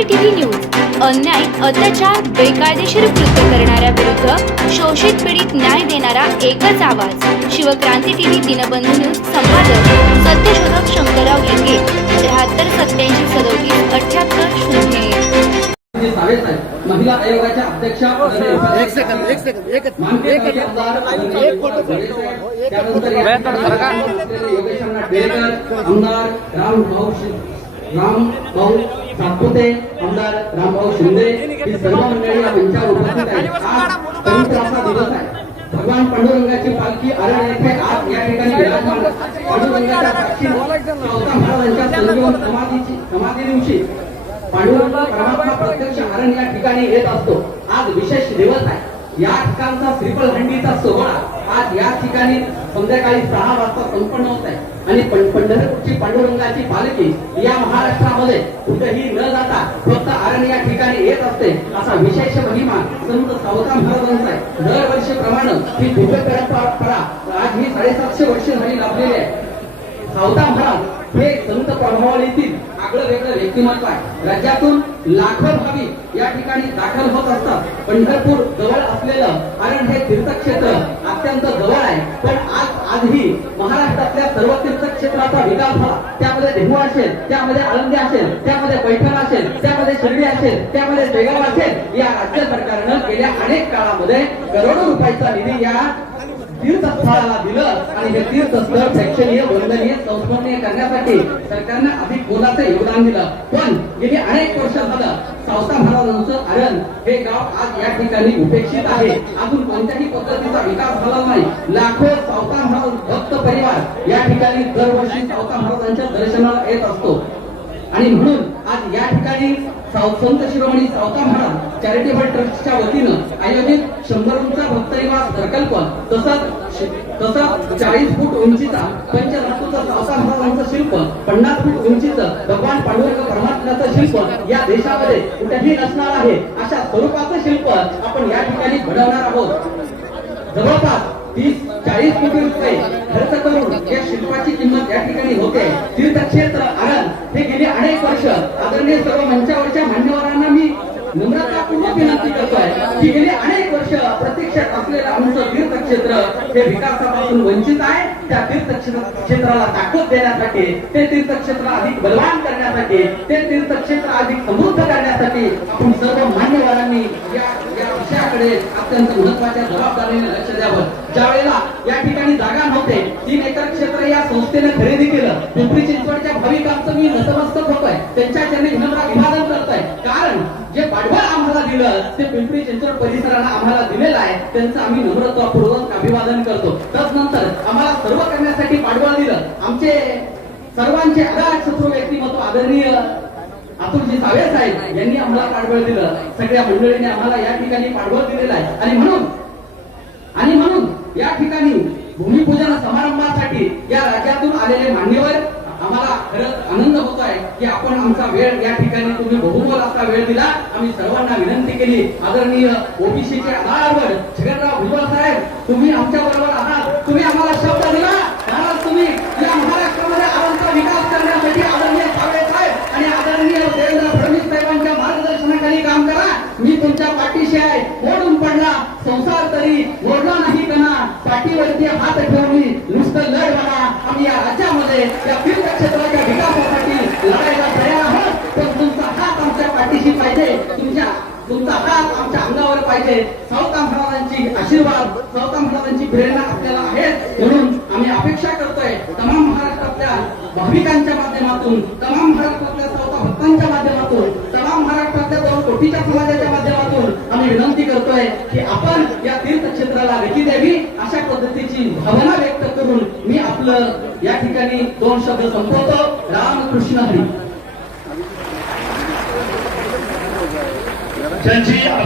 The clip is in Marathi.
क्रांती टीव्ही न्यूज अन्याय अत्याचार बेकायदेशीर कृत्य करणाऱ्या विरुद्ध शोषित पीडित न्याय देणारा एकच आवाज. शिवक्रांती टीव्ही दिनबंधू न्यूज संपादक सत्यशोधक शंकरराव लिंगे त्र्याहत्तर सत्याऐंशी सदोतीस अठ्याहत्तर शून्य एक. महिला आयोगाच्या अध्यक्षा एक सेकंद एक सेकंद एक फोटो त्यानंतर या ठिकाणी योगेश अण्णा टिळेकर, आमदार राम भाऊ राम भाऊ सातपुते आमदार रामभाऊ शिंदे ही सर्व मंडळी या मंचावर उपस्थित आहे आज पवित्राचा दिवस आहे. भगवान पांडुरंगाची पालखी आरण येथे आज या ठिकाणी विराजमान पांडुरंगाच्या साक्षी चौथा महाराजांच्या संजीवन समाधीची समाधी दिवशी पांडुरंग परमात्मा प्रत्यक्ष आरण या ठिकाणी येत असतो. आज विशेष दिवस आहे. या ठिकाणचा श्रीफळ हंडीचा सोहळा आज या ठिकाणी संध्याकाळी सहा वाजता संपन्न होत आहे. आणि पंढरपूरची पांडुरंगाची पालखी या महाराष्ट्रामध्ये कुठेही न जाता फक्त आरण या ठिकाणी येत असते असा विशेष महिमा संत सावता महाराजांचा आहे. दरवर्षीप्रमाणे ही दिव्य परंपरा आज ही साडेसातशे वर्ष झाली लाभलेली आहे. सावता महाराज हे संत प्रभावळीतील आगळं वेगळं व्यक्तिमत्व आहे. राज्यातून लाखो भाविक या ठिकाणी दाखल होत असतात. पंढरपूर जवळ असलेलं कारण हे तीर्थक्षेत्र अत्यंत जवळ आहे. पण आज आजही महाराष्ट्रातल्या सर्व क्षेत्राचा विकास झाला. त्यामध्ये देहू असेल त्यामध्ये आळंदी असेल त्यामध्ये पैठण असेल त्यामध्ये शिर्डी असेल त्यामध्ये शेगाव असेल या राज्य सरकारनं गेल्या अनेक काळामध्ये करोडो रुपयाचा निधी या तीर्थस्थळाला दिलं आणि हे तीर्थस्थळ प्रेक्षणीय वंदनीय संस्मरणीय करण्यासाठी सरकारनं अधिक मोलाचं योगदान दिलं. पण गेली अनेक वर्ष झालं सावता महाराजांचं आरण हे गाव आज या ठिकाणी उपेक्षित आहे. अजून कोणत्याही पद्धतीचा विकास झाला नाही. लाखो सावता महाराज भक्त परिवार या ठिकाणी दरवर्षी सावता महाराजांच्या दर्शनाला येत असतो. आणि म्हणून आज या ठिकाणी संत शिरोमणी सावता महाराज चॅरिटेबल ट्रस्टच्या वतीनं आयोजित शंभर उंचा भक्तनिवास प्रकल्प तसंच शि- तसंच चाळीस फूट उंचीचा पंचधातूचा सावता महाराजांचं शिल्प पन्नास फूट उंचीचं भगवान पांडुरंग परमात्म्याचं शिल्प या देशामध्ये कुठेही नसणार आहे अशा स्वरूपाचं शिल्प आपण या ठिकाणी घडवणार आहोत. जवळपास तीस चाळीस कोटी रुपये खर्च करून या शिल्पाची किंमत या ठिकाणी होते तीर्थक्षेत्र आनंद हे गेली अनेक वर्ष आदरणीय सर्व मंचावरच्या मान्यवरांना मी नम्रतापूर्वक विनंती करतोय की गेली अनेक वर्ष प्रत्यक्षात असलेलं आमचं तीर्थक्षेत्र हे विकासापासून वंचित आहे त्या तीर्थक्षेत्राला ताकद देण्यासाठी ते तीर्थक्षेत्र अधिक बलवान करण्यासाठी ते तीर्थक्षेत्र अधिक समृद्ध करण्यासाठी आपण सर्व मान्यवरांनी या या विषयाकडे अत्यंत महत्त्वाच्या जबाबदारीने लक्ष द्यावं ज्या वेळेला या ठिकाणी जागा नव्हते तीन एकर क्षेत्र या संस्थेने खरेदी केलं पिंपरी चिंचवडच्या भाविकांचं मी नतमस्तक होतोय त्यांच्या त्यांनी विनम्र अभिवादन करतोय कारण जे पाठबळ आम्हाला दिलं ते पिंपरी चिंचवड परिसराला आम्हाला दिलेलं आहे. त्यांचं आम्ही नम्रत्वपूर्वक अभिवादन करतो. त्यानंतर आम्हाला सर्व करण्यासाठी पाठबळ दिलं. आमचे सर्वांचे अगाध शत्रू व्यक्तिमत्व आदरणीय अतुलजी सावे साहेब यांनी आम्हाला पाठबळ दिलं. सगळ्या मंडळीने आम्हाला या ठिकाणी पाठबळ दिलेलं आहे. आणि म्हणून आणि म्हणून या ठिकाणी भूमिपूजन समारंभासाठी या राज्यातून आलेले मान्यवर आम्हाला खरंच आनंद होत आहे की आपण आमचा वेळ या ठिकाणी तुम्ही बहुमोल असा वेळ दिला. आम्ही सर्वांना विनंती केली. आदरणीय ओबीसीचे आधारवर छगनराव भुजबळ साहेब तुम्ही आमच्या बरोबर आहात. तुम्ही आम्हाला शब्द दिला. कारण तुम्ही या महाराष्ट्रामध्ये आमचा विकास करण्यासाठी आदरणीय ठाकरे साहेब आणि आदरणीय देवेंद्र फडणवीस साहेबांच्या मार्गदर्शनाखाली काम करा. मी तुमच्या पाठीशी आहे. मोडून पडला. संसार तरी मोडला नाही कना. पाठीवरती हात ठेवून नुसतं लढ म्हणा. आम्ही या राज्यामध्ये या तीर्थक्षेत्राच्या क्षेत्रात लढायला तयार आहोत पण तुमचा हात आमच्या पाठीशी पाहिजे तुमच्या तुमचा हात आमच्या अंगावर पाहिजे. सावता महाराजांची आशीर्वाद सावता महाराजांची प्रेरणा आपल्याला आहे म्हणून आम्ही अपेक्षा करतोय तमाम महाराष्ट्रातल्या भाविकांच्या माध्यमातून तमाम महाराष्ट्रातल्या सावता भक्तांच्या माध्यमातून तमाम महाराष्ट्रातल्या दोन कोटीच्या समाजाच्या माध्यमातून आम्ही विनंती करतोय की आपण या तीर्थक्षेत्राला गती द्यावी अशा पद्धतीची भावना व्यक्त करून मी आपलं या ठिकाणी दोन शब्द संपवतो. रामकृष्ण हरी. 真惊